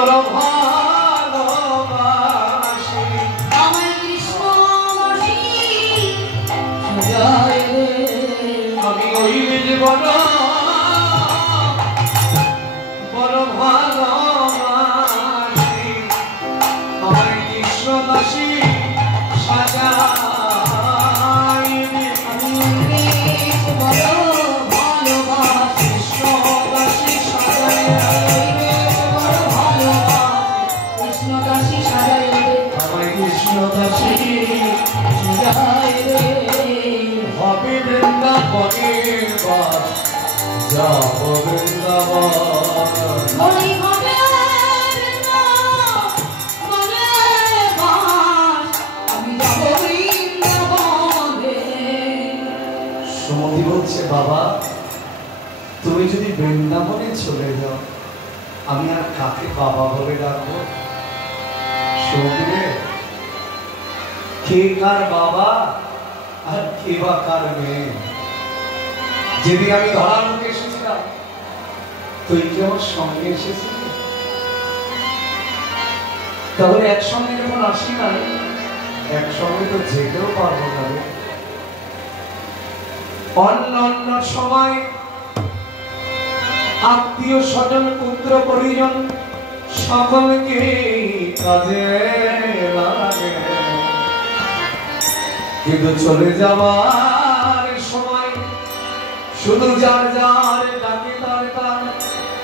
বড় ভালোবাসি আমায় কৃষ্ণবাসী সাজায় রে আমি ওই বড় বড় ভালোবাসি আমায় কৃষ্ণদাসী সাজায় রে আমি বেশ বড় ভালোবাসি কৃষ্ণদাসী সাজায় কৃষ্ণদাসী সাজায় রে আমায় কৃষ্ণদাসী সাজায় রে হবে বৃন্দাবনের বাস যাব বৃন্দাবন হরি হবে বৃন্দাবনের বাস আমি যাব বৃন্দাবনে সুমতি বলছে বাবা তুমি যদি বৃন্দাবনে চলে যাও আমি আর কাকে বাবা বলে ডাকবো সুমতি রে কে কার বাবা আর কে বা কার মেয়ে যেদিন আমি ধরার মুখে এসেছিলাম তুই কি আমার সঙ্গে এসেছিলি তাহলে একসঙ্গে যখন আসি নাই একসঙ্গে তো যেতেও পারবো না রে অন্য অন্য সময় আত্মীয় স্বজন পুত্র পরিজন সকলকে কাজে লাগে কিন্তু চলে যাওয়ার সময় শুধু যার যার ডাকে তার তার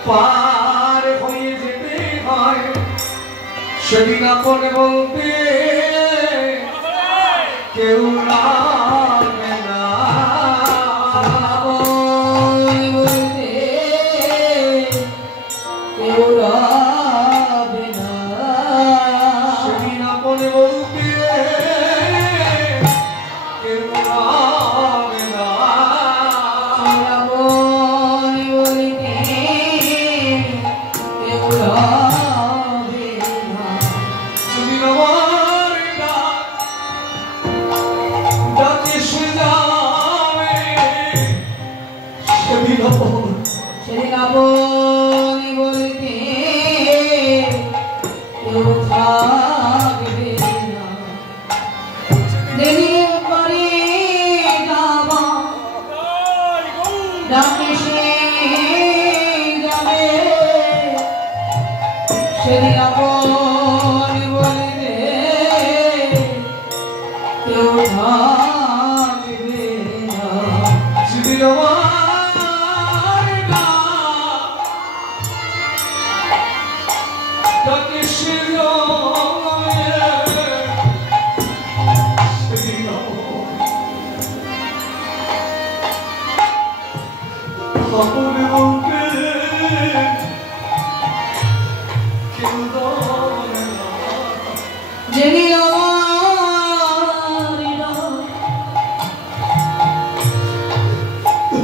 পার হয়ে যেতে হয় সেদিন আপন বলতে কেউ লাগে না বলতে কেউ রবে না সেদিন আপন বলতে কেউ লাগে না বলতে কেউ রবে না সেদিন আমার ডাকে সে যাবে সেদিন আপন সেদিন আপন বলতে কেউ থাকবে না যেদিন পরে যাবা ডাকে সে যাবে সেদিন আপন বলতে কেউ থাকবে না সেদিন আমার ডাকে সে যাবে সেদিন আপন বলতে কেউ ধরে না যেদিন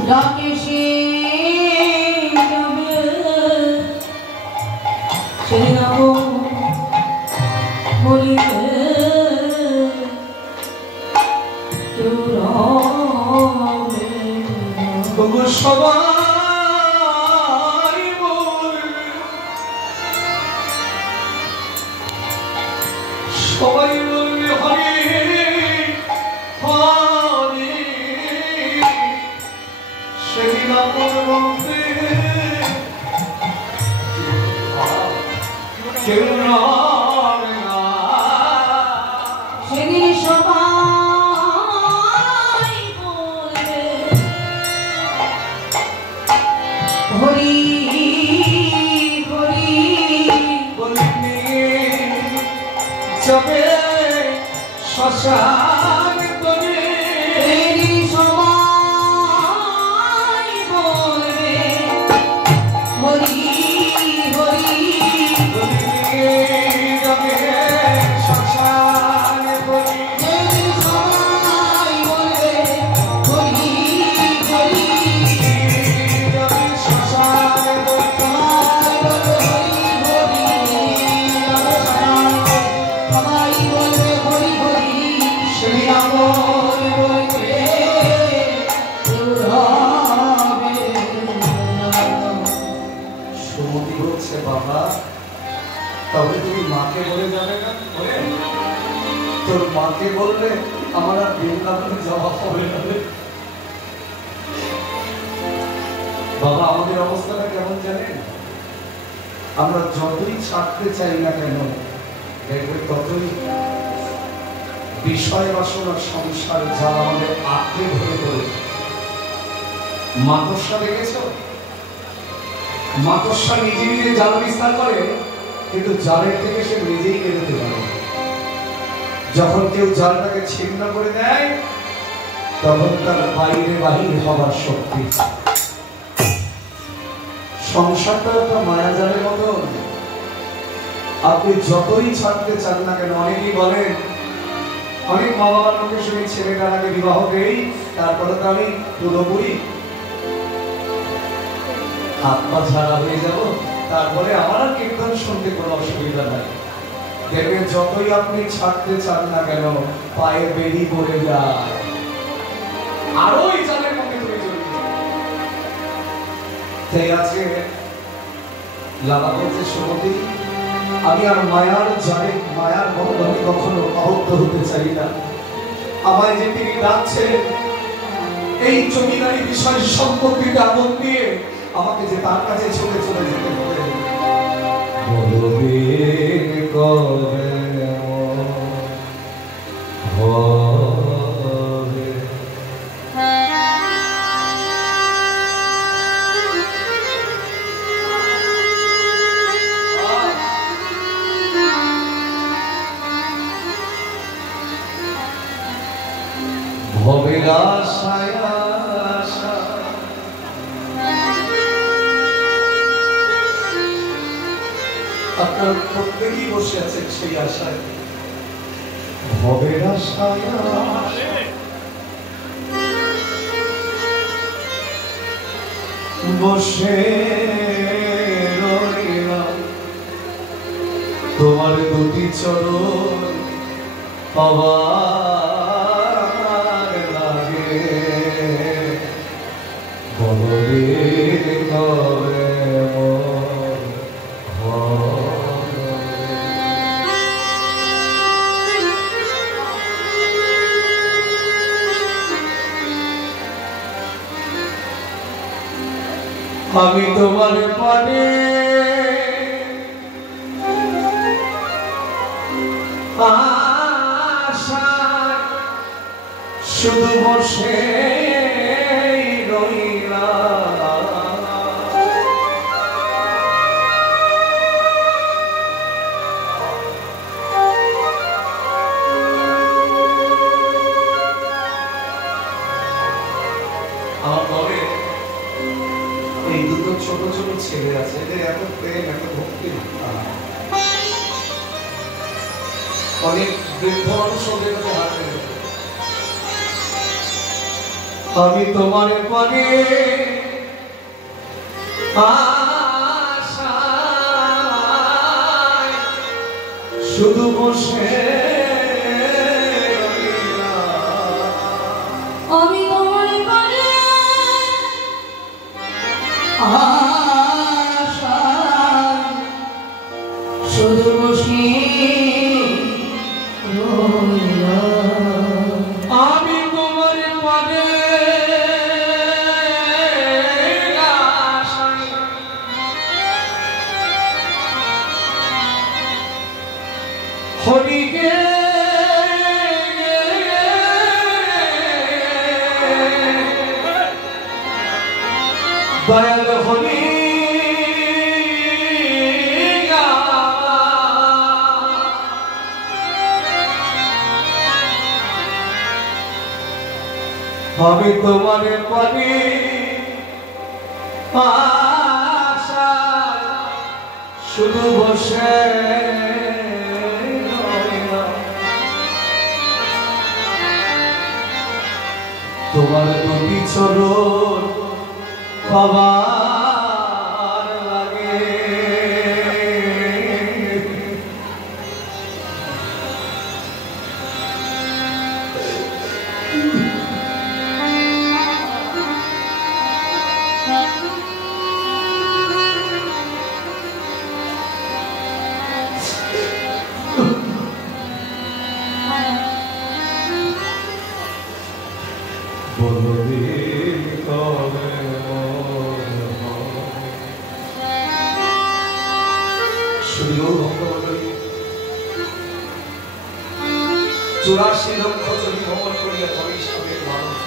ডাকে সে যাবে সেদিন বলিতে কেউ রবে না। তবু সবাই বলবে সবাই বলবে হরে হরে সেদিন আপন বলতে কেউ রবে না সেদিন সবাই বলবে হরি হরি বলতে যাবে শ্মশান তলে সেদিন সবাই বলবে হরি হরি বলতে যাবে শ্মশান তলে সেদিন সবাই বলবে হরি হরি যাবে শ্মশান তলে সবাই বলবে হরি হরি সেদিন আপন বলবে কেউ রবে না। সুমতি বলছে বাবা বলে যাবে না বলে তোর মাকে বললে আমার আর বৃন্দাবনে যাওয়া হবে না। বাবা আমাদের অবস্থাটা কেমন জানেন? আমরা যতই ছাড়তে চাই না কেন দেখবে ততই বিষয় বাসনার সংসার জাল আমাদের আঁকড়ে ধরে ধরে। মাকড়সা দেখেছ? মাকড়সা নিজে নিজে জাল বিস্তার করে, কিন্তু জালের থেকে সে নিজেই বেরোতে পারে। যখন কেউ জালটাকে ছিন্ন করে দেয় তখন তার বাইরে বাহির হবার শক্তি। সংসারটা একটা মায়াজালের মতো। আপনি যতই ছাড়তে চান না কেন, অনেকেই বলেন, অনেক মা বাবার মুখে শুনি ছেলেটার আগে বিবাহ দেই তারপরে তো আমি পুরোপুরি হাত পা ঝাড়া হয়ে যাব, তারপরে আমার আর কীর্তন শুনতে কোনো অসুবিধা নাই। দেখবেন যতই আপনি ছাড়তে চান না কেন পায়ে বেরি পড়ে যায়, আরো এই জালের মধ্যে তুমি জড়িয়ে। তাই আছে লালা বলছে, সুমতি আমি আর মায়ার জালে মায়ার বন্ধনে কখনো আবদ্ধ হতে চাই না। আমায় যে তিনি ডাকছেন এই জমিদারি বিষয় সম্পত্তিতে আগুন দিয়ে আমাকে যে তার কাছে ছুটে চলে যেতে হবে। আপনার প্রত্যেকেই বসে আছেন সেই আশায়, ভবের আশায় বসে রইলাম। তোমার দুটি চরণ পাওয়ার লাগে বদলের কবে আমি তোমার পানে আশা শুধু বসে রইলাম। আমার ঘরে এই দুটো ছোট ছোট ছেলে আছে, এদের এত প্রেম এত ভক্তি। অনেক বৃদ্ধ মানুষ ওদের কাছে হাত পেতে। আমি তোমার পানে আশায় শুধু বসে আমি তোমার পানে আশায় শুধু বসে আমি তোমার পানে আশায় হরিকে দয়াল হরি আমি তোমার পানে আশায় শুধু বসে রইলাম। তোমার দুটি চরণ পাওয়ার লাগে শুধু ভক্তমণ্ডলী 84 লক্ষ যদি ভ্রমণ করিয়া তবে সবের মানুষ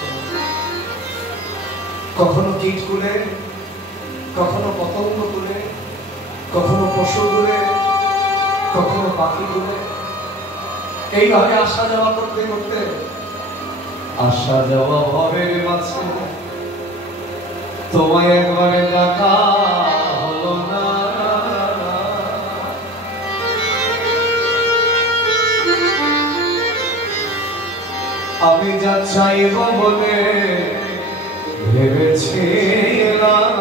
কখনো কীট কুলে, কখনো পতঙ্গ কুলে, কখনো পশু কুলে, কখনো পাখি কুলে, এইভাবে আসা যাওয়া করতে করতে আসা যাওয়া ভবের মাঝে তোমায় একবারে ডাকা হলো না। আমি যা চাইব বলে ভেবেছিলাম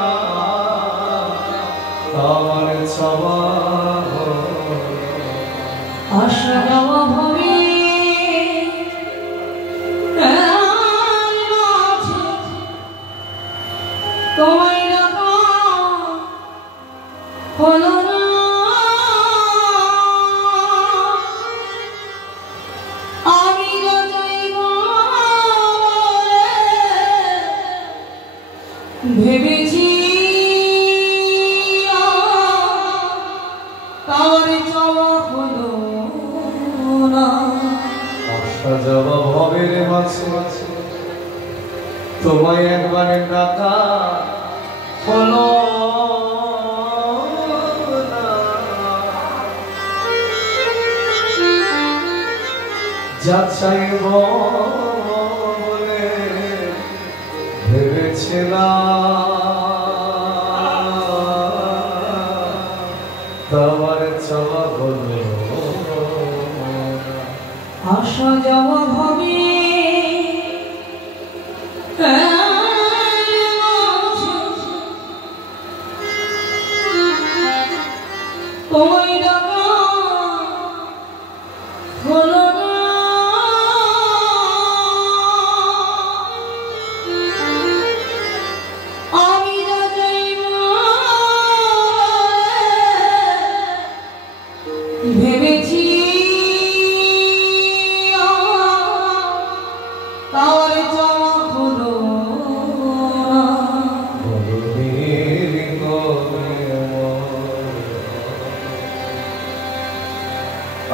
আমার চাওয়া আশা যাওয়া হবে তোমায় ডাকা হলো না। আমি যা চাইব ভেবেছি তার চাওয়া হলো না। আশা যাওয়া ভবের মাঝে তোমায় একবারে ডাকা হলো না। যা চাইব বলে ভেবেছিলাম তোমার চাওয়া হলো না। আশা যাওয়া হবে তোমায় ডাকা হলো না। আমি যা চাইব ভেবেছি তার চাওয়া হলো না।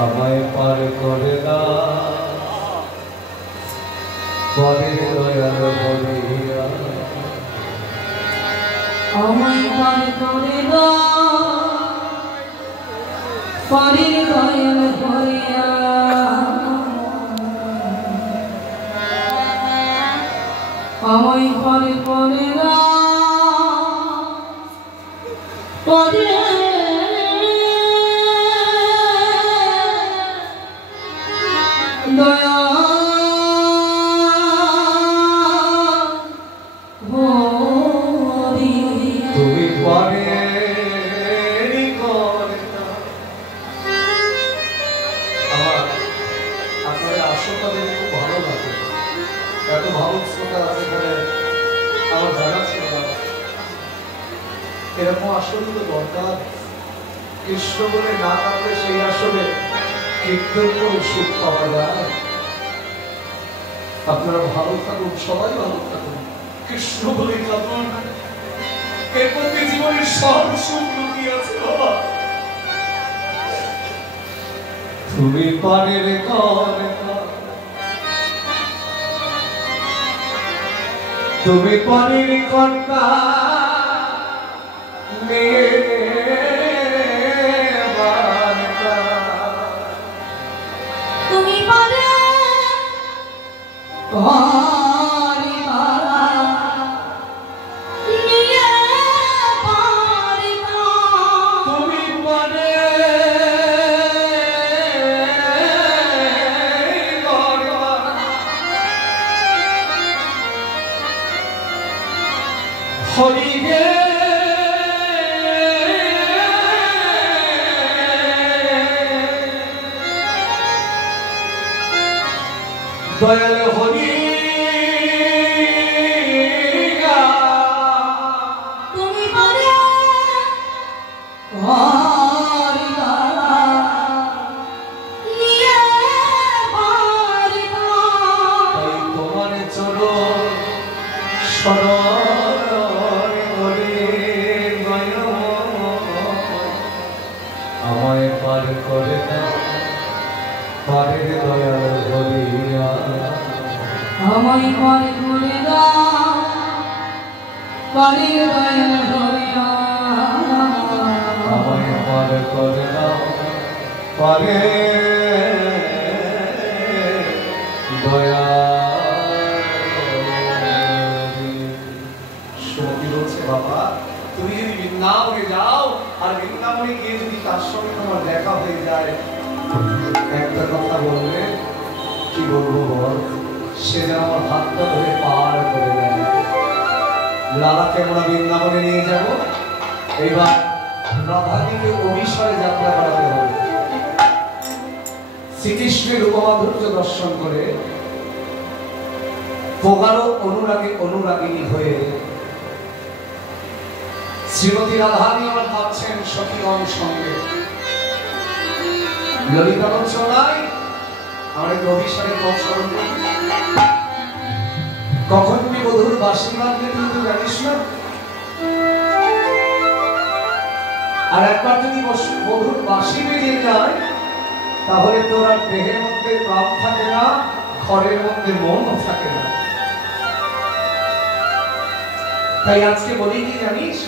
আমায় পার করে না পরের দয়াল বলিয়া, আমায় পার করে দাও পরের দয়াল বলিয়া। আমায় পার করে দাও পরের দয়া তুমি পারে আমার আপনার আশঙ্কা দেখে খুব ভালো লাগে। এত ভালো শ্রোতা আছে এখানে আমার জানা ছিল না। এরকম আসলে তো দরকার। কৃষ্ণ বলে না কাঁদলে সেই আসলে কীর্তন করে সুখ পাওয়া যায়। আপনারা ভালো থাকুন, সবাই ভালো থাকুন, কৃষ্ণ বলে কাঁদুন। এর মধ্যে জীবনের সব সুখ লুকিয়ে আছে বাবা। তুমি পারের ঘরে, তুমি পারের কন্যা তুমি পারে হরি গে দয়াল হরি তুমি পারে তোমার চরণ শরণ করে আমার পারে দয়া দয়া আমায় পার করে দাও পারে দয়া। সখী বলছে বাবা তুমি যদি বৃন্দাবনে যাও আর বৃন্দাবনে গিয়ে যদি তার সঙ্গে তোমার দেখা হয়ে যায় একটা কথা বলবে কি বলবো বল, সে যেন আমার হাতটা ধরে পার করে দেয়। লালাকে আমরা বৃন্দাবনে নিয়ে যাব, এইবার রাধাকে অভিসারে যাত্রা করাতে হবে। শ্রীকৃষ্ণের রূপমাধুর্য দর্শন করে প্রগাঢ় অনুরাগে অনুরাগিনী হয়ে শ্রীমতী রাধারানী আমার ভাবছেন সখীগণ সঙ্গে ললিতা বঞ্চনায় আমরা একটু অভিসারে পথ স্মরণ করি। কখন কি বধূর বাঁশি বাঁধবে তুই তো জানিস না। আর একবার যদি বধূর বাঁশি বেরিয়ে যায় তাহলে তোর আর দেহের মধ্যে প্রাণ থাকে না, ঘরের মধ্যে মন থাকে না। তাই আজকে বলি কি জানিস,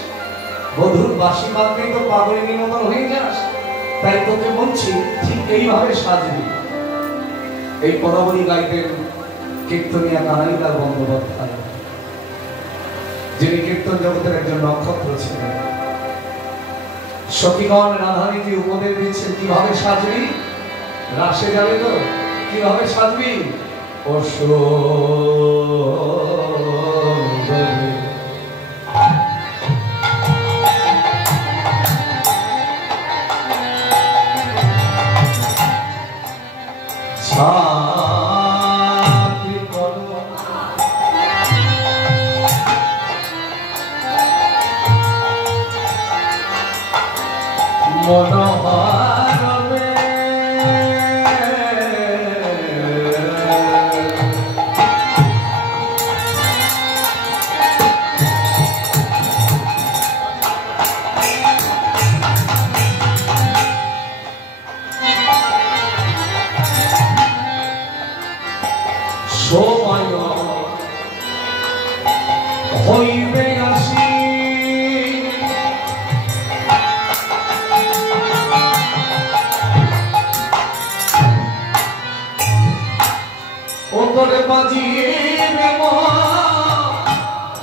বধূর বাঁশি বাঁধলেই তো পাগলিনীর মতন হয়ে যাস। তাই তোকে বলছি ঠিক এইভাবে সাজবি। এই পদাবলী গাইতেন কীর্তনিয়া কানাইলাল বন্দ্যোপাধ্যায়, যিনি কীর্তন জগতের একজন নক্ষত্র ছিলেন। সখীগণ রাধারানী উপদেশ দিচ্ছেন কিভাবে সাজবি। রাসে যাবে তো কিভাবে সাজবি, ও মনোহরবে সময় হইবে আসি ওতরে বাজিয়ে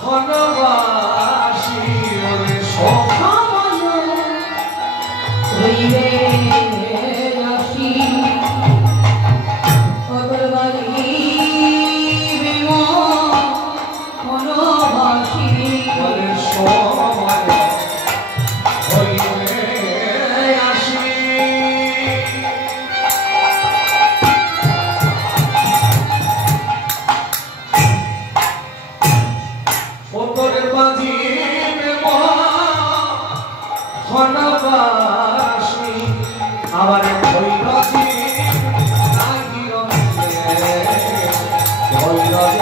ঘনবাসী ওরে সময় হইবে আসি ওতরে বাজিবে ঘনবাসী ওরে সময় হইবে আসি ওতরে বাজিবে ঘনবাসী আবার ভৈরবী নাহি রমে ভৈরবে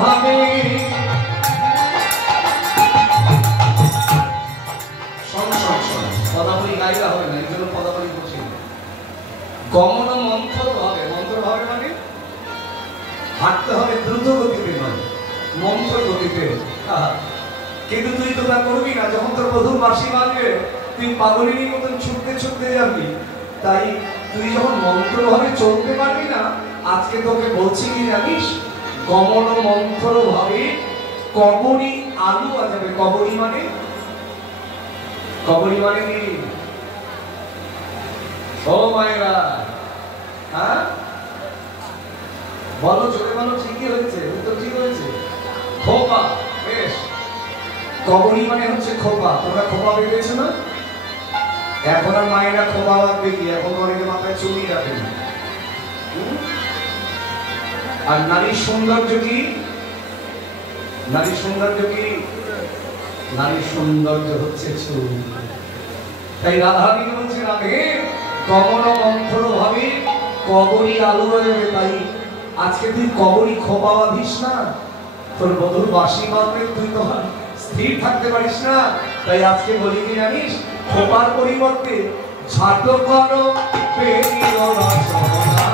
ভাবে পদাবলী গাইলে হবে না, এই জন্য পদাবলী বলছি। গমন মন্ত্র হবে, মন্ত্র হবে মানে হাঁটতে হবে দ্রুত গতিতে নয়, মন্ত্র গতিতে। কিন্তু তুই তো তা করবি না, যখন তোর বধূর বাঁশি বাজবে তুই পাগলিনীর মতন ছুটতে ছুটতে যাবি। তাই তুই যখন মন্ত্র ভাবে চলতে পারবি না, আজকে তোকে বলছি কি জানিস, গমন মন্ত্র ভাবে কবরী আলু বাজাবে। কবরী মানে কবরী মানে কি? ও মায়েরা, হ্যাঁ বলো, জোরে বলো। ঠিকই হয়েছে, উত্তর ঠিক হয়েছে। খোপা, বেশ। কবরী মানে হচ্ছে খোপা। তোমরা খোপা বেঁধেছো না? এখন আর মায়েরা খোপা বাঁধবে কি, এখন অনেকে মাথায় চুনি রাখে না। আর নারীর সৌন্দর্য কি? নারীর সৌন্দর্য কি? নারীর সৌন্দর্য হচ্ছে চুল। তাই রাধারানীকে বলছে, রাধে গমন মন্থর ভাবে কবরী আলু বাজাবে। তাই আজকে তুই কবরই খোপা বাঁধিস না, তোর বধুর বাঁশি বাঁধলে তুই তো স্থির থাকতে পারিস না। তাই আজকে বলি কি জানিস, খোপার পরিবর্তে ঝাঁটো করো প্রেমীয় রচনা।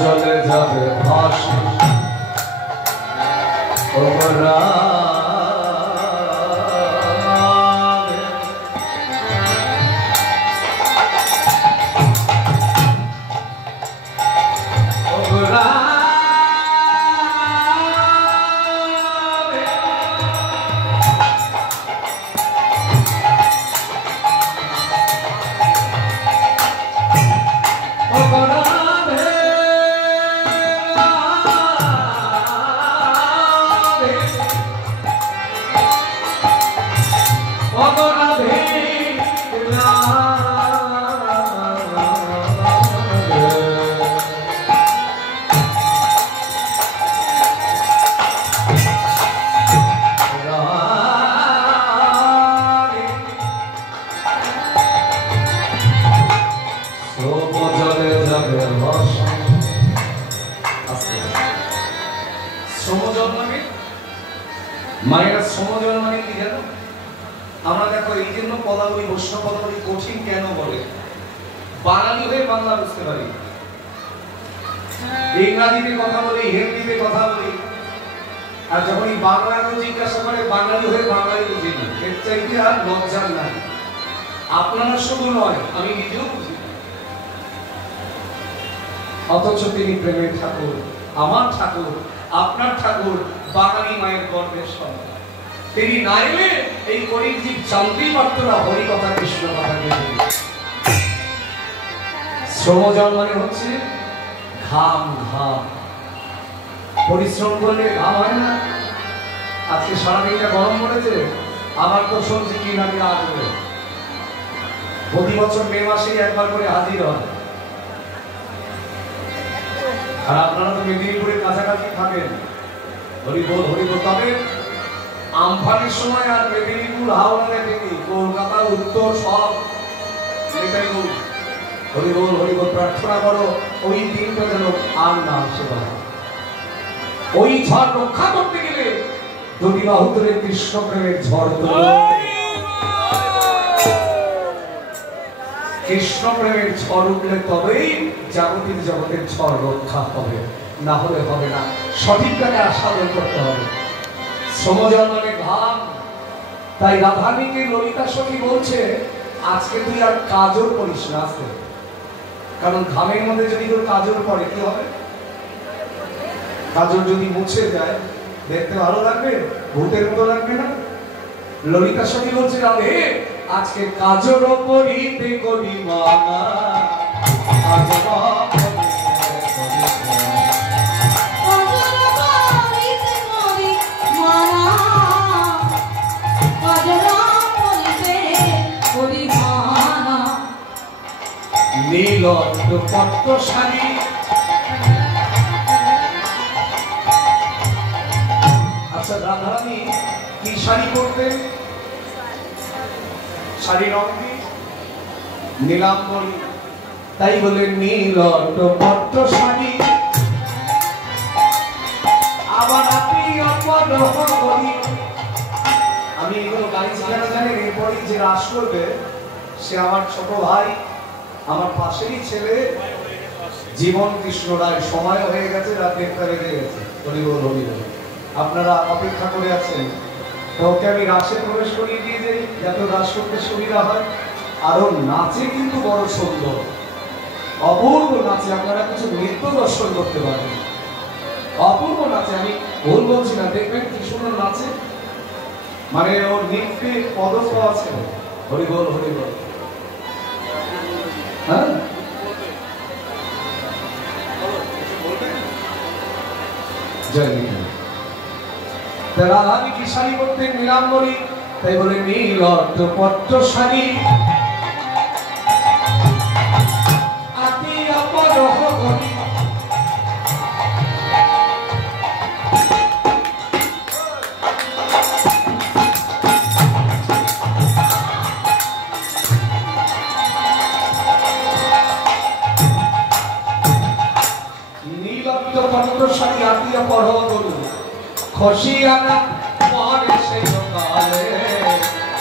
জলে যাবে ভাসি মায়েরা সমজন মানে কি জানো? আমরা দেখো এই জন্য পদাবলী বৈষ্ণব পদাবলী কঠিন কেন বলে, বাঙালি হয়ে বাংলা বুঝতে পারি, ইংরাজিতে কথা বলি, হিন্দিতে কথা বলি, আর যখন এই বাংলাকে জিজ্ঞাসা করে বাঙালি হয়ে বাঙালি বুঝি না। এর চাইতে আর লজ্জার নাই। আপনারা শুধু নয়, আমি নিজেও বুঝি না। অথচ তিনি প্রেমের ঠাকুর, আমার ঠাকুর, আপনার ঠাকুর, বাঙালি মায়ের গর্বের সন্তান। তিনি না এলে এই কলির জীব জানতেই পারত না হরি কথা কৃষ্ণ কথা। শ্রমজল মানে হচ্ছে ঘাম, ঘাম পরিশ্রম করলে ঘাম হয় না। আজকে সারাদিনটা গরম পড়েছে, আমার তো শুনছি কি নাকি আসবে, প্রতি বছর মে মাসে একবার করে হাজির হয়। আর আপনারা তো মেদিনীপুরের কাছাকাছি থাকেন, হরিবোল হরিবোল। তবে আমফানের সময় আর মেদিনীপুর হাওড়া দেখেনি, কলকাতা উত্তর সব এটাই হরিবোল হরিবোল। প্রার্থনা করো ওই দিনটা যেন আর না আসে। ওই ঝড় রক্ষা করতে গেলে দুটি বাহু ধরে কৃষ্ণ প্রেমের ঝড় তোলো। কৃষ্ণ প্রেমের ঝড় উঠলে তবেই জাগতিক জগতের ঝড় রক্ষা হবে, না হলে হবে না। সঠিকটাকে আস্বাদন করতে হবে। সমজল মানে ঘাম। তাই রাধারানীকে ললিতা সখী বলছে আজকে তুই আর কাজল করিস না, আজকে, কারণ ঘামের মধ্যে যদি তোর কাজল পড়ে কি হবে? কাজল যদি মুছে যায় দেখতে ভালো লাগবে, ভূতের মতো লাগবে না? ললিতা সখী বলছে রাধে আজকে কাজল পরিতে করি মানা, নীল পট্ট শাড়ি। আচ্ছা রাধারানী কি শাড়ি পরতেন? শাড়ি রং কি? নীলাম্বরী। তাই বলে নীল পট্ট শাড়ি। আবার আপনি আমি এগুলো গাইছি কেন জানেন? এরপরে যে রাস করবে সে আমার ছোট ভাই, আমার পাশেরই ছেলে জীবন কৃষ্ণ রায়। সময় হয়ে গেছে, রাত 1টা বেজে গেছে। হরিবোল হরিবোল। আপনারা অপেক্ষা করে আছেন, তো ওকে আমি রাসে প্রবেশ করিয়ে দিয়ে যাই যাতে রাস করতে সুবিধা হয়। আরো নাচে কিন্তু বড় সুন্দর, অপূর্ব নাচে। আপনারা কিছু নৃত্য দর্শন করতে পারেন, অপূর্ব নাচে। আমি ভুল বলছি না, দেখবেন কি সুন্দর নাচে। মানে ওর নৃত্যে পদস্ব আছে। হরিবোল হরিবোল। হ্যাঁ জয় নীল। রাধারানী কি শাড়ি পরতেন? নীলাম্বরী। তাই বলে নীল পট্ট শাড়ি। খসিয়ানা পরে সেই কালে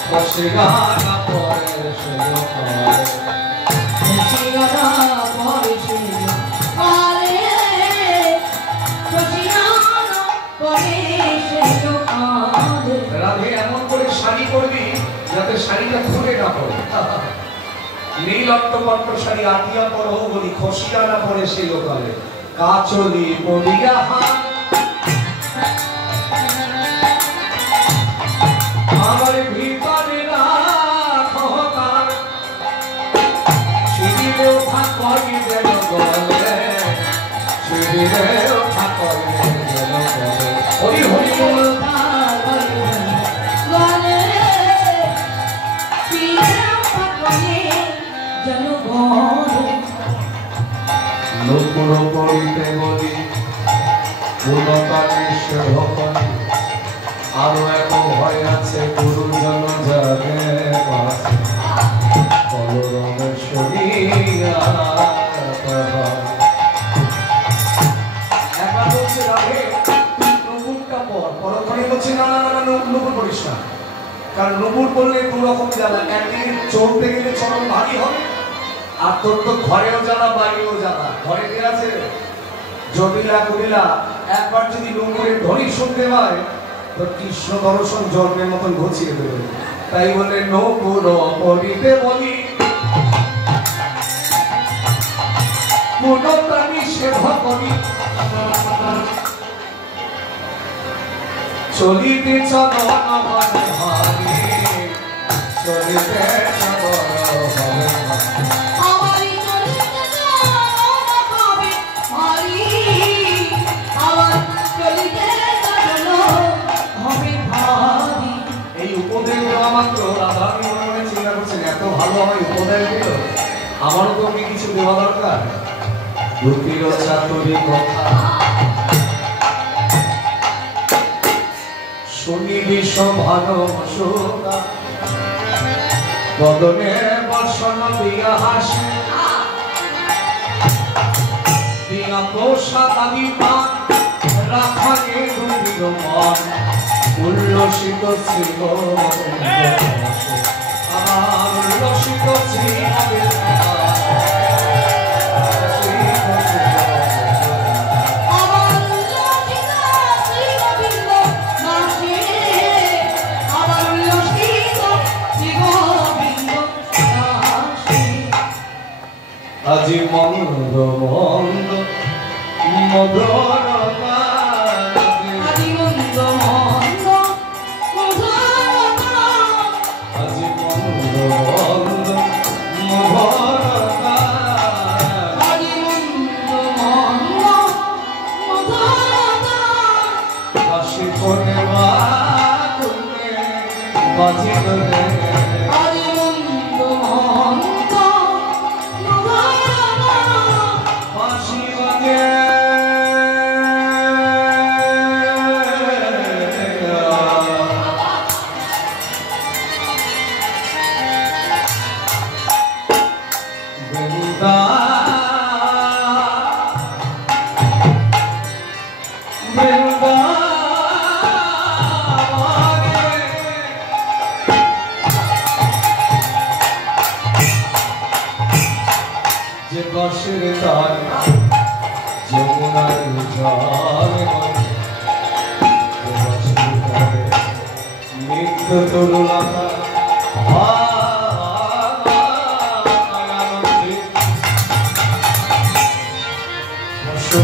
খসিয়ানা পরে সেই কালে খসিয়ানা পরে সেই কালে খসিয়ানা পরে সেই কালে রাধে এমন করে শাড়ি করবি যাতে শাড়িটা খুলে না পড়ে নীল অট্টপট্ট শাড়ি আটিয়া পরো বলি খসিয়ানা পরে সেই কালে কাচলি পড়িয়া হাত আমার ভিতরে রাখো তার শিরিরে ওঠা করি যেন গলে শিরিরে ওঠা করি যেন গলে হরি হরি বল গলে পিয়া পাকলে যেন গলে নুপুর পড়িতে বলি গুণতা নিঃস্ব ভকতি আরো এক ভয় আছে গুরুজন জাগে কলরবের শরীরা একবার বলছে রাধে নুপুরটা পরক্ষণে বলছে না না না নুপুর পড়িস না কারণ নুপুর পড়লে দু রকম জ্বালা একদিকে চলতে গেলে চরম ভারী হবে আর তোর তো ঘরেও জ্বালা বাইরেও জ্বালা ঘরে কে আছে জটিলা কুটিলা একবার যদি নুপুরের ধ্বনি শুনতে হয় কৃষ্ণ দর্শন জন্মের মতন ঘুচিয়ে দেবে তাই বলে নপুর পড়িতে বলি পুনঃপ্রাণী সেবা করি চলিতে চলন মনে হারি চলিতে চলন মনে হারি আমারি চলিতে চলন হবে হারি আমার চলিতে এই উপদেশ দেওয়া মাত্র রাধা আমি মনে মনে চিন্তা করছেন এত ভালো আমায় উপদেশ দিল আমারও তো ওকে কিছু দেওয়া দরকার দুঃখীর চাতুরী কথা শুনিবি ভালো শোকা বদনে বর্ষণ দিয়া হাসে দিয়া প্রসাদ আদি পান রাখানে দুর্বির মন উল্লসিত ছিল আমার উল্লসিত ছিল আজি মন্দ মন্দ মধুর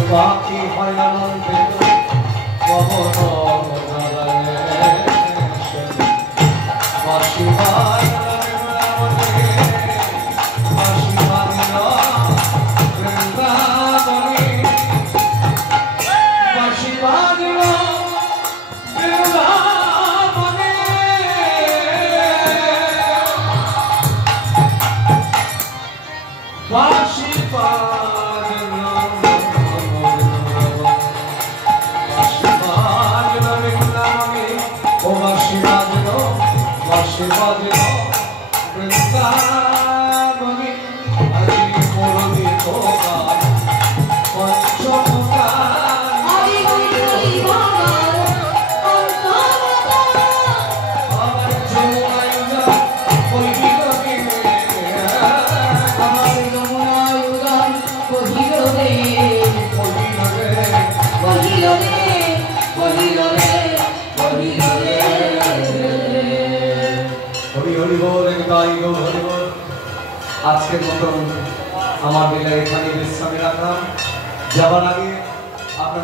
পাখি হয় আনন্দে Bye. হরিবল তাই গো হরিবল। আজকের মতন আমার বেলা এখানে বিশ্রামে রাখলাম। যাবার আগে আপনাদের